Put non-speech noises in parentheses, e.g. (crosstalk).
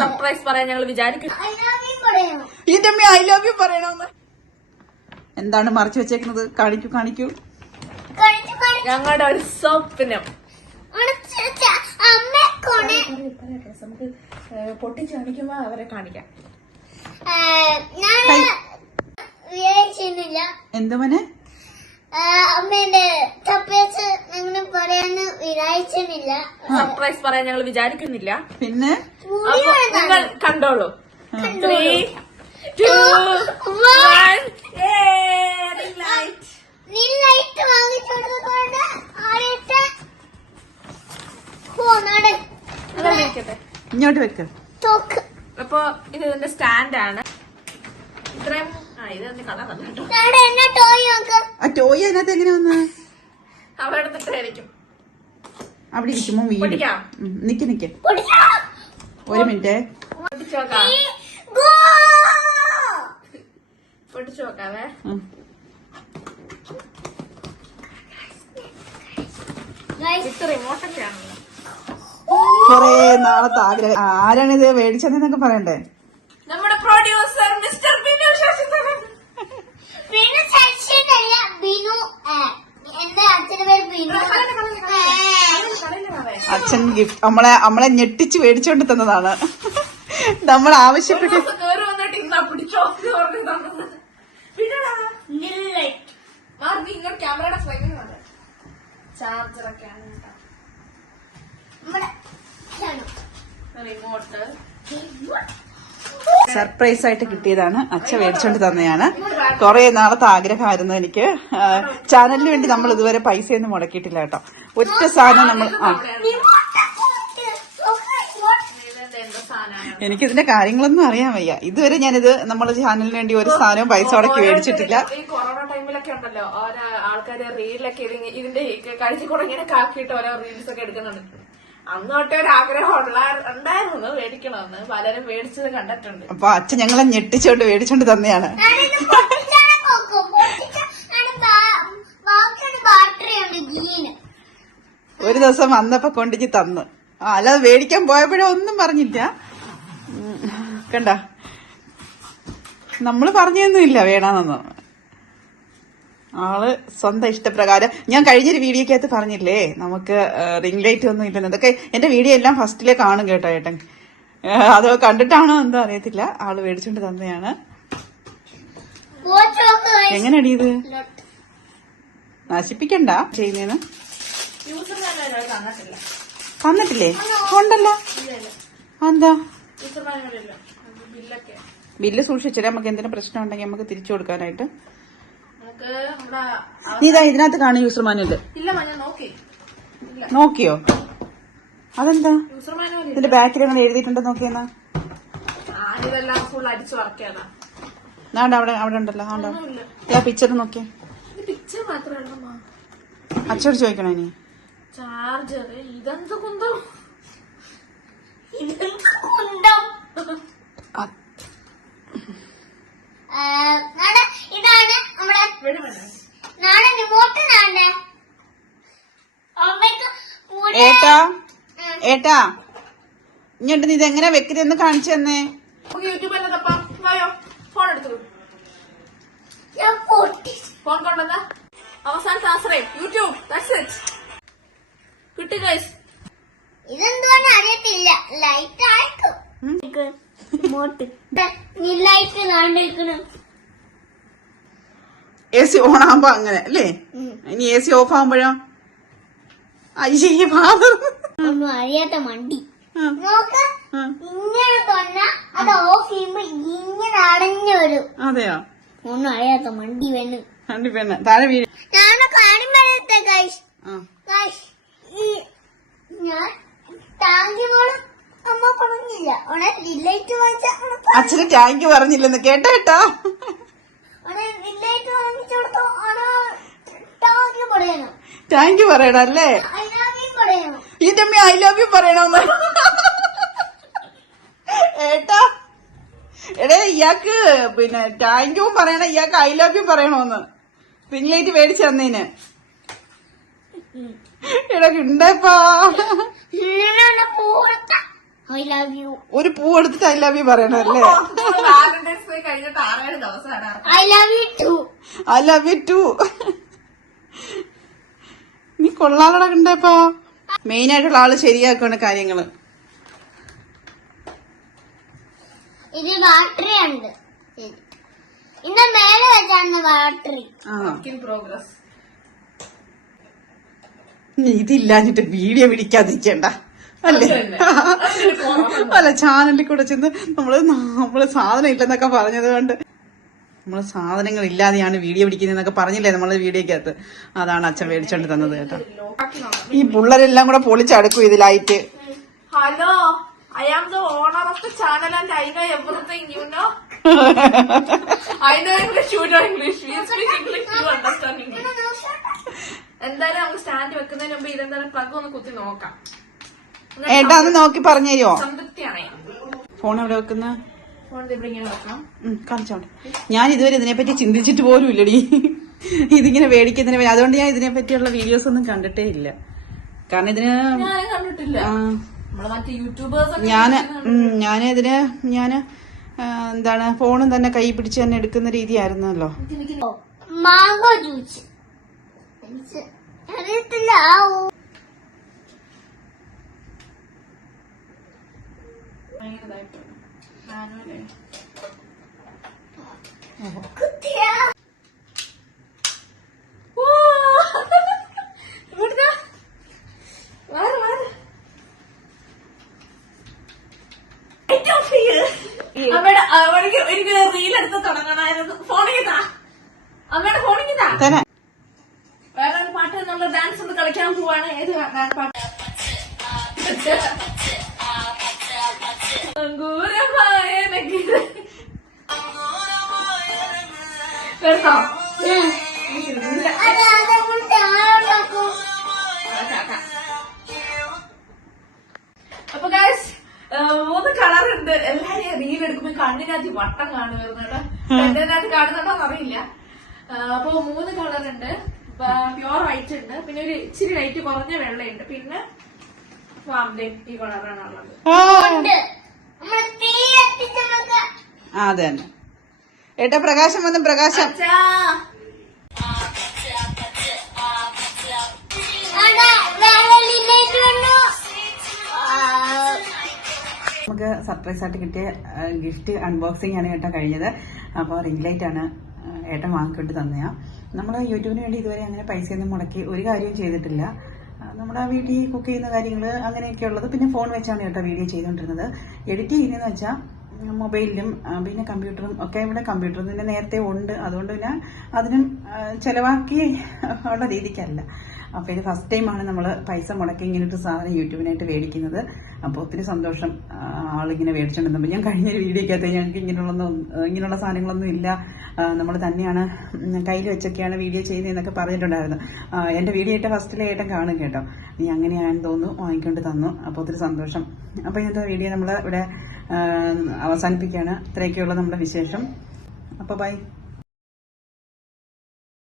Surprise പറയാൻ ഞങ്ങൾ വിചാരിക്കും അതിനാദ്യം പറയണം. ഇതിന്റെ അമ്മ ഐ ലവ് യു പറയണമെന്ന് എന്താണ് മറച്ചു വെച്ചേക്കുന്നത്? കാണിക്കൂ കാണിക്കൂ. ഞങ്ങളുടെ ഒരു സ്വപ്നം. ഉണച്ച് അമ്മ കൊണ. നമുക്ക് പൊട്ടിച്ച് കാണിക്കുമ്പോ അവരെ കാണിക്കാം. ഞാൻ വിചാരിച്ചിരുന്നില്ല എന്ത് മോനെ ആ, അമ്മേന്റെ സർപ്രൈസ് അങ്ങനെ പറയാന്ന് വിചാരിച്ചിരുന്നില്ല സർപ്രൈസ് പറയാൻ ഞങ്ങൾ വിചാരിക്കുന്നില്ല. പിന്നെ? നിങ്ങൾ കണ്ടോളൂ. ത്രീ ടു വൺ ലൈറ്റ് ആദ്യത്തെ. ഇങ്ങോട്ട് വെക്ക്. അപ്പൊ ഇത് ഇതിന്റെ സ്റ്റാൻഡാണ് ഇത്രയും ആ ടോയ് നോക്ക്? ആ ടോയ് അതിനകത്ത് എങ്ങനെ വന്ന്? അവിടെ ഇരിക്കുമ്പോ വീട്? നിക്ക് നിക്ക്. ഒരു മിനിറ്റ്. പൊട്ടിച്ചു നോക്കാവേ. കൊറേ നാളത്തെ ആഗ്രഹം. ആരാണിത് മേടിച്ചതെന്നൊക്കെ പറയണ്ടേ? ഗിഫ്റ്റ് നമ്മളെ നമ്മളെ ഞെട്ടിച്ച് മേടിച്ചോണ്ട് തന്നതാണ്. നമ്മൾ ആവശ്യപ്പെട്ട്. സർപ്രൈസ് ആയിട്ട് കിട്ടിയതാണ്. അച്ഛ മേടിച്ചോണ്ട് തന്നെയാണ്. കുറെ നാളത്തെ ആഗ്രഹമായിരുന്നു എനിക്ക്. ചാനലിന് വേണ്ടി നമ്മൾ ഇതുവരെ പൈസയൊന്നും മുടക്കിയിട്ടില്ല കേട്ടോ. ഒറ്റ സാധനം നമ്മൾ ആ റിമോട്ട് പോട്ട്. ഒക്കെ റിമോട്ട്. ഇതെന്താ എന്തോ സാധനമാണ് എനിക്ക് ഇതിന്റെ കാര്യങ്ങളൊന്നും അറിയാൻ വയ്യ. ഇതുവരെ ഞാനിത് നമ്മുടെ ചാനലിന് വേണ്ടി ഒരു സാധനവും പൈസ മുടക്കി മേടിച്ചിട്ടില്ല. ഈ കൊറോണ ടൈമിലൊക്കെ ഉണ്ടല്ലോ. ആൾക്കാര് റീലൊക്കെ ഇതിന്റെ ഇങ്ങനെ കാക്കിയിട്ട് ഓരോ റീൽസ് ഒക്കെ എടുക്കുന്നുണ്ട്. ഒരു ആഗ്രഹം ഉണ്ടായിരുന്നു. മേടിക്കണമെന്ന്. പലരും മേടിച്ചത് കണ്ടിട്ടുണ്ട്. അപ്പൊ അച്ഛൻ ഞങ്ങളെ ഞെട്ടിച്ചോണ്ട് മേടിച്ചോണ്ട് തന്നെയാണ്. ഒരു ദിവസം വന്നപ്പോ കൊണ്ടിച്ച് തന്നു. അല്ലാതെ മേടിക്കാൻ പോയപ്പോഴും ഒന്നും പറഞ്ഞില്ല. കണ്ട. നമ്മൾ പറഞ്ഞൊന്നുമില്ല വേണമെന്നൊന്നും ആൾ സ്വന്തം ഇഷ്ടപ്രകാരം. ഞാൻ കഴിഞ്ഞൊരു വീഡിയോക്കകത്ത് പറഞ്ഞില്ലേ നമുക്ക് റിംഗ് ലൈറ്റ് ഒന്നും ഇല്ലെന്ന്. ഇതൊക്കെ എന്റെ വീഡിയോ എല്ലാം ഫസ്റ്റിലേ കാണും കേട്ടോ ഏട്ടൻ. അത് കണ്ടിട്ടാണോ എന്തോ അറിയത്തില്ല. ആൾ മേടിച്ചോണ്ട് തന്നെയാണ്. എങ്ങനെയാടി ഇത്? നശിപ്പിക്കണ്ട. ചെയ്യുന്നേന്ന്. തന്നിട്ടില്ലേ? ഉണ്ടല്ലോ. എന്താ ബില്ല് സൂക്ഷിച്ചില്ല നമുക്ക് എന്തെങ്കിലും പ്രശ്നം ഉണ്ടെങ്കിൽ നമുക്ക് തിരിച്ചു കൊടുക്കാനായിട്ട്. ഇതാ ഇതിനകത്ത് കാണും യൂസർ മാനുവൽ നോക്കിയോ? അതെന്താ? ഇതിന്റെ ബാക്കിൽ അങ്ങനെ എഴുതിയിട്ടുണ്ടോ നോക്കിയെന്നാ അവിടെ അവിടെ ഉണ്ടല്ലോ ഞാൻ ആ പിക്ചർ നോക്കിയേ അച്ചോട് ചോദിക്കണോ ഇനി? ചാർജർ ഇതെന്ത് കുന്തം ഇതെന്ത് കുന്തം. ആ, ആ, നാടെ ഇതാണ് നമ്മുടെ വേണം വേണം നാടെ റിമോട്ട് നാടെ അമ്മയ്ക്ക് കൂടെ ഏട്ടാ ഏട്ടാ ഇങ്ങോട്ട് നീ ഇതെങ്ങനെ വെക്കരുതെന്ന് കാണിച്ചു തന്നേ. നമുക്ക് യൂട്യൂബ് തന്നെ തപ്പാം വായോ ഫോൺ എടുത്തു. ഞാൻ പൊട്ടി. ഫോൺ കൊണ്ടുവന്ന? അവസാനത്തെ ആശ്രയം യൂട്യൂബ് കിട്ടി ഗൈസ് അറിയത്തില്ല. ലൈറ്റ് ആയിരിക്കും. എ സി ഓൺ ആകുമ്പോ അങ്ങനെ അല്ലേ? ഇനി എ സി ഓഫ് ആകുമ്പോഴോ അയ്യേ പാവം. ഒന്നും അറിയാത്ത മണ്ടി. നോക്ക്. ഇങ്ങനെ കൊന്ന അത് ഓഫ് ചെയ്യുമ്പോ ഇങ്ങനെ അടഞ്ഞു വരും. അതെയോ? ഒന്നും അറിയാത്ത മണ്ടി വേണം മണ്ടി പെണ്ണ്. താഴെ വീഴ. ഞാൻ കാണുമ്പോഴത്തെ കൈഷ് ആ. ഗൈസ് ഈ ഞാൻ ടാങ്കി പോലും അമ്മ പറഞ്ഞില്ല. ഉടനെ ലില്ലൈറ്റ് വാങ്ങിച്ച അച്ഛന് ടാങ്ക് പറഞ്ഞില്ലെന്ന് കേട്ടോ കേട്ടോ. ഉടനെ ലില്ലൈറ്റ് വാങ്ങിച്ചു കൊടുത്തു ആണ് ടാങ്കി പറയണം. ടാങ്ക് പറയണല്ലേ ഇതിന്റെ അമ്മ ഐ ലവ് യു പറയണമെന്ന് ഏട്ടാ എടേ ഇയാൾക്ക് പിന്നെ താങ്ക്യൂ പറയണ ഇയാൾക്ക് ഐ ലവ് യു പറയണോന്ന്. തിങ്കളേറ്റ് മേടിച്ചു തന്നേന്. എടാ യു ഒരു പൂ എടുത്തിട്ട് ഐ ലവ് യു പറയണല്ലേ ഐ ലവ് യു ടു നീ കൊള്ളാലട മെയിൻ ആയിട്ടുള്ള ആൾ ശരിയാക്കുന്ന കാര്യങ്ങൾ. ഇത് ബാറ്ററി ഉണ്ട്. മേലെ വെച്ചാണ് ബാറ്ററി പ്രോഗ്രസ് നീ ഇതില്ലാഞ്ഞിട്ട് വീഡിയോ പിടിക്കാതിരിക്കണ്ട. അല്ലേ. (laughs) അല്ല ചാനലിൽ കൂടെ ചെന്ന് നമ്മൾ നമ്മൾ സാധനം ഇല്ലെന്നൊക്കെ പറഞ്ഞത് കൊണ്ട് നമ്മൾ സാധനങ്ങൾ ഇല്ലാതെയാണ് വീഡിയോ പിടിക്കുന്നതെന്നൊക്കെ പറഞ്ഞില്ലേ നമ്മൾ വീഡിയോക്കകത്ത്? അതാണ് അച്ഛൻ മേടിച്ചോണ്ട് തന്നത് കേട്ടോ. ഈ പിള്ളേരെല്ലാം കൂടെ പൊളിച്ചടുക്കും ഇതിലായിട്ട് hello I am the owner of the channel and I know everything you know I know English you know English you speak English you understand English എന്തായാലും നമുക്ക് സ്റ്റാൻഡ് വെക്കുന്നതിന് മുമ്പ് ഇതെന്തായാലും പ്ലഗ് ഒന്ന് കുത്തി നോക്കാം. ഏട്ടാ ഒന്ന് നോക്കി പറഞ്ഞു തരുമോ സംതൃപ്തിയാണേ ഫോൺ എവിടെ വെക്കുന്ന? ഞാൻ ഇതുവരെ ഇതിനെപ്പറ്റി ചിന്തിച്ചിട്ട് പോലും ഇല്ലടി. ഇതിങ്ങനെ മേടിക്കുന്നതിനെ പറ്റി അതുകൊണ്ട് ഞാൻ ഇതിനെ പറ്റിയുള്ള വീഡിയോസ് ഒന്നും കണ്ടിട്ടേ ഇല്ല. കാരണം ഇതിന് ഞാൻ ഞാൻ ഇതിന് ഞാൻ എന്താണ് ഫോണും തന്നെ കൈ പിടിച്ച് തന്നെ എടുക്കുന്ന രീതിയായിരുന്നല്ലോ. ആയിരുന്നല്ലോ ജ്യൂസ് അറിയത്തില്ല. അമ്മയുടെ അവർക്ക് എനിക്ക് റീൽ എടുത്ത് തുടങ്ങണമായിരുന്നു. ഫോണിൽ താ. അമ്മയുടെ ഫോണിൽ താ. തന്നെ വേറെ ഒരു പാട്ട് നമ്മൾ ഡാൻസ് ഒന്ന് കളിക്കാൻ പോവാണ്. ഏത് പാട്ട്? കേട്ടോ? അപ്പൊ ഗായ്സ് മൂന്ന് കളർ ഉണ്ട്. എല്ലാരെയും റീൽ എടുക്കുമ്പോ കണ്ണിനകത്ത് വട്ടം കാണുമായിരുന്നു കണ്ണിനകത്ത് കാണുന്നുണ്ടോന്ന് അറിയില്ല അപ്പൊ മൂന്ന് കളർ ഉണ്ട്. പ്യുവർ വൈറ്റ് ഉണ്ട്. പിന്നെ ഒരു ഇച്ചിരി ലൈറ്റ് കുറഞ്ഞ വെള്ളയുണ്ട്. പിന്നെ ഫാമിലി ഈ കളറാണ് ഉള്ളത്. അത് തന്നെ. ഏട്ടാ പ്രകാശം വന്ന് പ്രകാശം. നമുക്ക് സർപ്രൈസ് ആയിട്ട് കിട്ടിയ ഗിഫ്റ്റ് അൺബോക്സിംഗ് ആണ് ഏട്ടാ കഴിഞ്ഞത്. അപ്പോൾ റിംഗ് ലൈറ്റ് ആണ് ഏട്ടൻ വാങ്ങിക്കൊണ്ട് തന്നെയാ. നമ്മൾ യൂട്യൂബിന് വേണ്ടി ഇതുവരെ അങ്ങനെ പൈസയൊന്നും മുടക്കി ഒരു കാര്യവും ചെയ്തിട്ടില്ല. നമ്മുടെ വീട്ടിൽ കുക്ക് ചെയ്യുന്ന കാര്യങ്ങൾ അങ്ങനെയൊക്കെ ഉള്ളത് പിന്നെ ഫോൺ വെച്ചാണ് കേട്ടോ വീഡിയോ ചെയ്തുകൊണ്ടിരുന്നത് എഡിറ്റ് ചെയ്യുന്നതെന്ന് വെച്ചാൽ മൊബൈലിലും പിന്നെ കമ്പ്യൂട്ടറും ഒക്കെ ഇവിടെ കമ്പ്യൂട്ടർ തന്നെ നേരത്തെ ഉണ്ട്. അതുകൊണ്ട് പിന്നെ അതിനും ചിലവാക്കി ഉള്ള രീതിക്കല്ല. അപ്പോൾ ഇത് ഫസ്റ്റ് ടൈമാണ് നമ്മൾ പൈസ മുടക്കി ഇങ്ങനെ സാധനം യൂട്യൂബിനായിട്ട് മേടിക്കുന്നത്. അപ്പോൾ ഒത്തിരി സന്തോഷം ആളിങ്ങനെ മേടിച്ചോണ്ടിരുന്നപ്പോൾ ഞാൻ കഴിഞ്ഞ വീഡിയോക്കകത്ത് ഞങ്ങൾക്ക് ഇങ്ങനെയുള്ളൊന്നും ഇങ്ങനെയുള്ള സാധനങ്ങളൊന്നും ഇല്ല. നമ്മൾ തന്നെയാണ് കയ്യിൽ വെച്ചൊക്കെയാണ് വീഡിയോ ചെയ്യുന്നതെന്നൊക്കെ പറഞ്ഞിട്ടുണ്ടായിരുന്നു. എന്റെ വീഡിയോ ഇട്ട ഫസ്റ്റിലെ ഏട്ടൻ കാണും കേട്ടോ. നീ അങ്ങനെയാണെന്ന് തോന്നുന്നു വാങ്ങിക്കൊണ്ട് തന്നു. അപ്പോൾ ഒത്തിരി സന്തോഷം. അപ്പോൾ ഇന്നത്തെ വീഡിയോ നമ്മൾ ഇവിടെ അവസാനിപ്പിക്കുകയാണ്. ഇത്രയൊക്കെയുള്ള നമ്മുടെ വിശേഷം. അപ്പോൾ ബൈ